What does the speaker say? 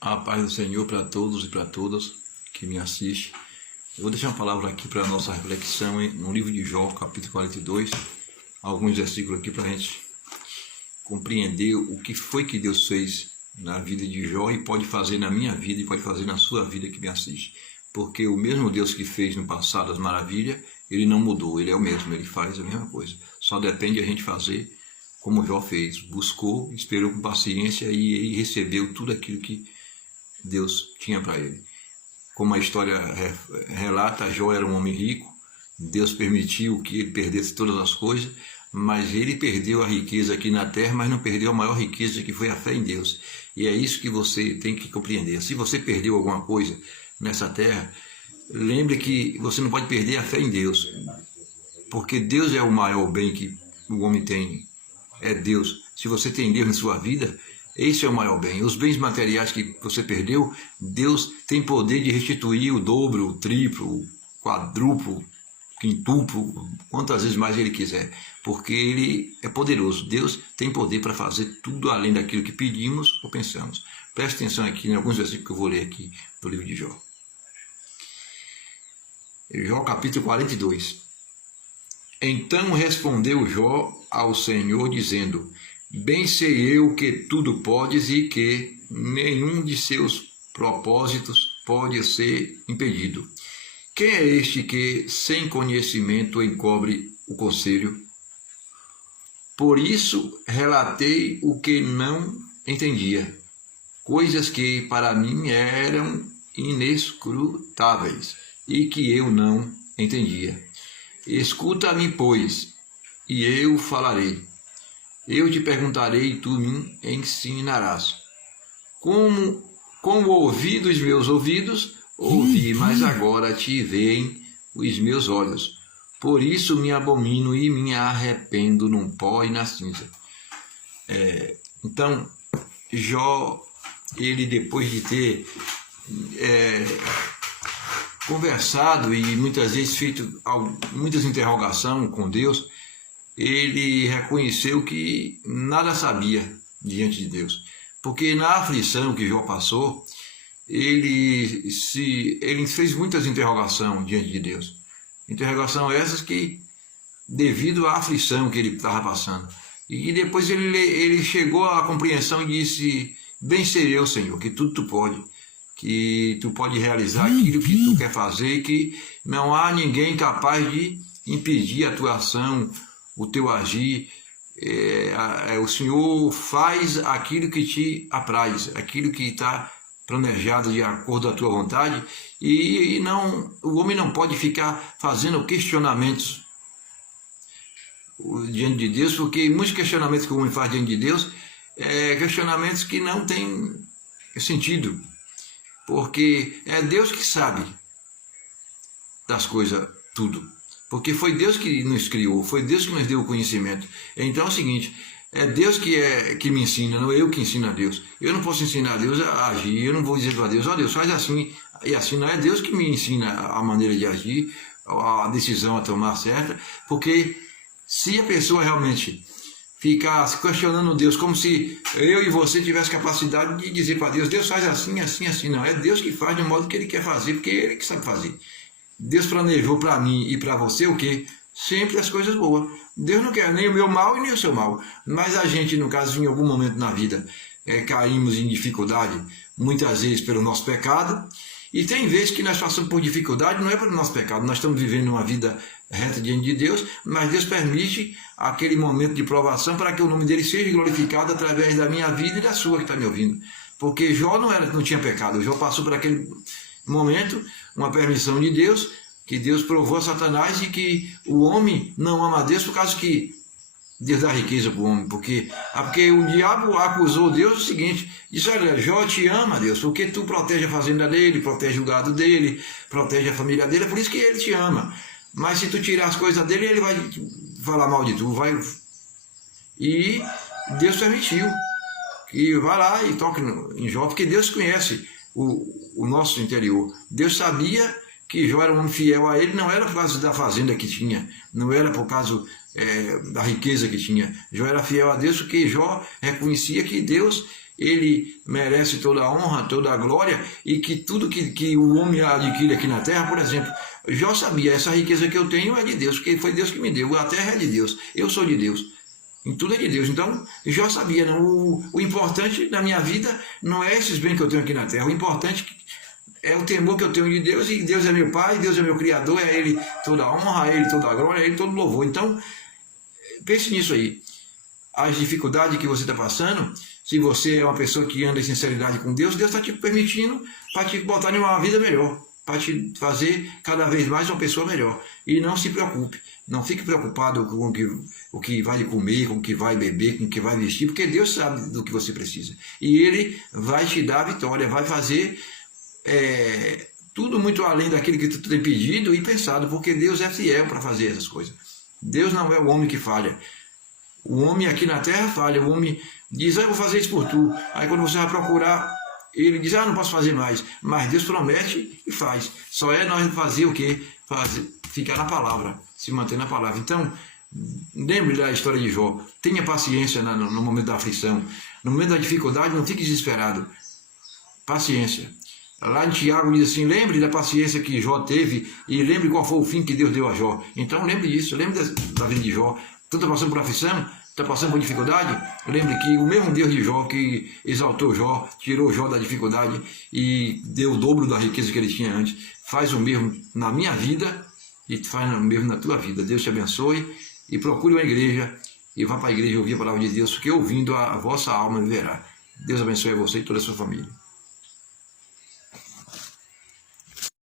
A paz do Senhor para todos e para todas que me assistem. Eu vou deixar uma palavra aqui para a nossa reflexão no livro de Jó, capítulo 42, alguns versículos aqui para a gente compreender o que foi que Deus fez na vida de Jó e pode fazer na minha vida e pode fazer na sua vida que me assiste. Porque o mesmo Deus que fez no passado as maravilhas, ele não mudou, ele é o mesmo, ele faz a mesma coisa. Só depende a gente fazer como Jó fez, buscou, esperou com paciência e recebeu tudo aquilo que Deus tinha para ele. Como a história relata, Jó era um homem rico, Deus permitiu que ele perdesse todas as coisas, mas ele perdeu a riqueza aqui na terra, mas não perdeu a maior riqueza, que foi a fé em Deus. E é isso que você tem que compreender. Se você perdeu alguma coisa nessa terra, lembre que você não pode perder a fé em Deus, porque Deus é o maior bem que o homem tem, é Deus. Se você tem Deus na sua vida, esse é o maior bem. Os bens materiais que você perdeu, Deus tem poder de restituir o dobro, o triplo, o quadruplo, quintuplo, quantas vezes mais Ele quiser, porque Ele é poderoso. Deus tem poder para fazer tudo além daquilo que pedimos ou pensamos. Preste atenção aqui em alguns versículos que eu vou ler aqui do livro de Jó. Jó capítulo 42. Então respondeu Jó ao Senhor, dizendo: bem sei eu que tudo podes e que nenhum de seus propósitos pode ser impedido. Quem é este que, sem conhecimento, encobre o conselho? Por isso relatei o que não entendia, coisas que para mim eram inescrutáveis e que eu não entendia. Escuta-me, pois, e eu falarei. Eu te perguntarei e tu me ensinarás. Com o ouvido dos meus ouvidos ouvi, mas agora te veem os meus olhos. Por isso me abomino e me arrependo no pó e na cinza. Então, Jó, ele depois de ter conversado e muitas vezes feito muitas interrogações com Deus, ele reconheceu que nada sabia diante de Deus. Porque na aflição que Jó passou, ele fez muitas interrogações diante de Deus. Interrogação essas que, devido à aflição que ele estava passando. E depois ele chegou à compreensão e disse: bem sei eu, Senhor, que tudo tu pode, que tu pode realizar aquilo que tu quer fazer e que não há ninguém capaz de impedir a tua ação, o teu agir. O Senhor faz aquilo que te apraz, aquilo que está planejado de acordo com a tua vontade, e o homem não pode ficar fazendo questionamentos diante de Deus, porque muitos questionamentos que o homem faz diante de Deus questionamentos que não têm sentido, porque é Deus que sabe das coisas tudo. Porque foi Deus que nos criou, foi Deus que nos deu o conhecimento. Então é o seguinte, é Deus que me ensina, não é eu que ensino a Deus. Eu não posso ensinar a Deus a agir, eu não vou dizer para Deus: ó Deus, faz assim e assim. Não é Deus que me ensina a maneira de agir, a decisão a tomar certa, porque se a pessoa realmente ficar se questionando Deus, como se eu e você tivesse capacidade de dizer para Deus: Deus faz assim, assim, assim. Não, é Deus que faz do modo que Ele quer fazer, porque é Ele que sabe fazer. Deus planejou para mim e para você o quê? Sempre as coisas boas. Deus não quer nem o meu mal e nem o seu mal. Mas a gente, no caso, em algum momento na vida, caímos em dificuldade, muitas vezes pelo nosso pecado. E tem vezes que nós passamos por dificuldade, não é pelo nosso pecado. Nós estamos vivendo uma vida reta diante de Deus, mas Deus permite aquele momento de provação para que o nome dele seja glorificado através da minha vida e da sua que está me ouvindo. Porque Jó não tinha pecado. Jó passou por aquele momento, uma permissão de Deus, que Deus provou a Satanás e que o homem não ama a Deus por causa que Deus dá riqueza para o homem. Porque o diabo acusou Deus o seguinte: disse: olha, Jó te ama, Deus, porque tu protege a fazenda dele, protege o gado dele, protege a família dele, é por isso que ele te ama. Mas se tu tirar as coisas dele, ele vai falar mal de tu. E Deus permitiu que vá lá e toque em Jó, porque Deus conhece o nosso interior. Deus sabia que Jó era um homem fiel a ele, não era por causa da fazenda que tinha, não era por causa da riqueza que tinha. Jó era fiel a Deus porque Jó reconhecia que Deus ele merece toda a honra, toda a glória, e que tudo que o homem adquire aqui na terra, por exemplo, Jó sabia, essa riqueza que eu tenho é de Deus, porque foi Deus que me deu, a terra é de Deus, eu sou de Deus, em tudo é de Deus. Então, Jó sabia, não, o importante na minha vida não é esses bens que eu tenho aqui na terra, o importante é o temor que eu tenho de Deus, e Deus é meu Pai, Deus é meu Criador, é a Ele toda a honra, a Ele toda a glória, a Ele todo o louvor. Então, pense nisso aí. As dificuldades que você está passando, se você é uma pessoa que anda em sinceridade com Deus, Deus está te permitindo para te botar em uma vida melhor, para te fazer cada vez mais uma pessoa melhor. E não se preocupe, não fique preocupado com o que vai comer, com o que vai beber, com o que vai vestir, porque Deus sabe do que você precisa. E Ele vai te dar a vitória, vai fazer tudo muito além daquilo que tu tem pedido e pensado, porque Deus é fiel para fazer essas coisas. Deus não é o homem que falha. O homem aqui na terra falha, o homem diz, eu vou fazer isso por tu. Aí quando você vai procurar, ele diz, não posso fazer mais. Mas Deus promete e faz. Só é nós fazer o quê? Ficar na palavra, se manter na palavra. Então, lembre da história de Jó. Tenha paciência no momento da aflição. No momento da dificuldade, não fique desesperado. Paciência. Lá em Tiago diz assim, lembre da paciência que Jó teve e lembre qual foi o fim que Deus deu a Jó. Então lembre disso, lembre da vida de Jó. Tu está passando por aflição, está passando por dificuldade, lembre que o mesmo Deus de Jó que exaltou Jó, tirou Jó da dificuldade e deu o dobro da riqueza que ele tinha antes, faz o mesmo na minha vida e faz o mesmo na tua vida. Deus te abençoe e procure uma igreja e vá para a igreja ouvir a palavra de Deus, que ouvindo a vossa alma viverá. Deus abençoe a você e toda a sua família.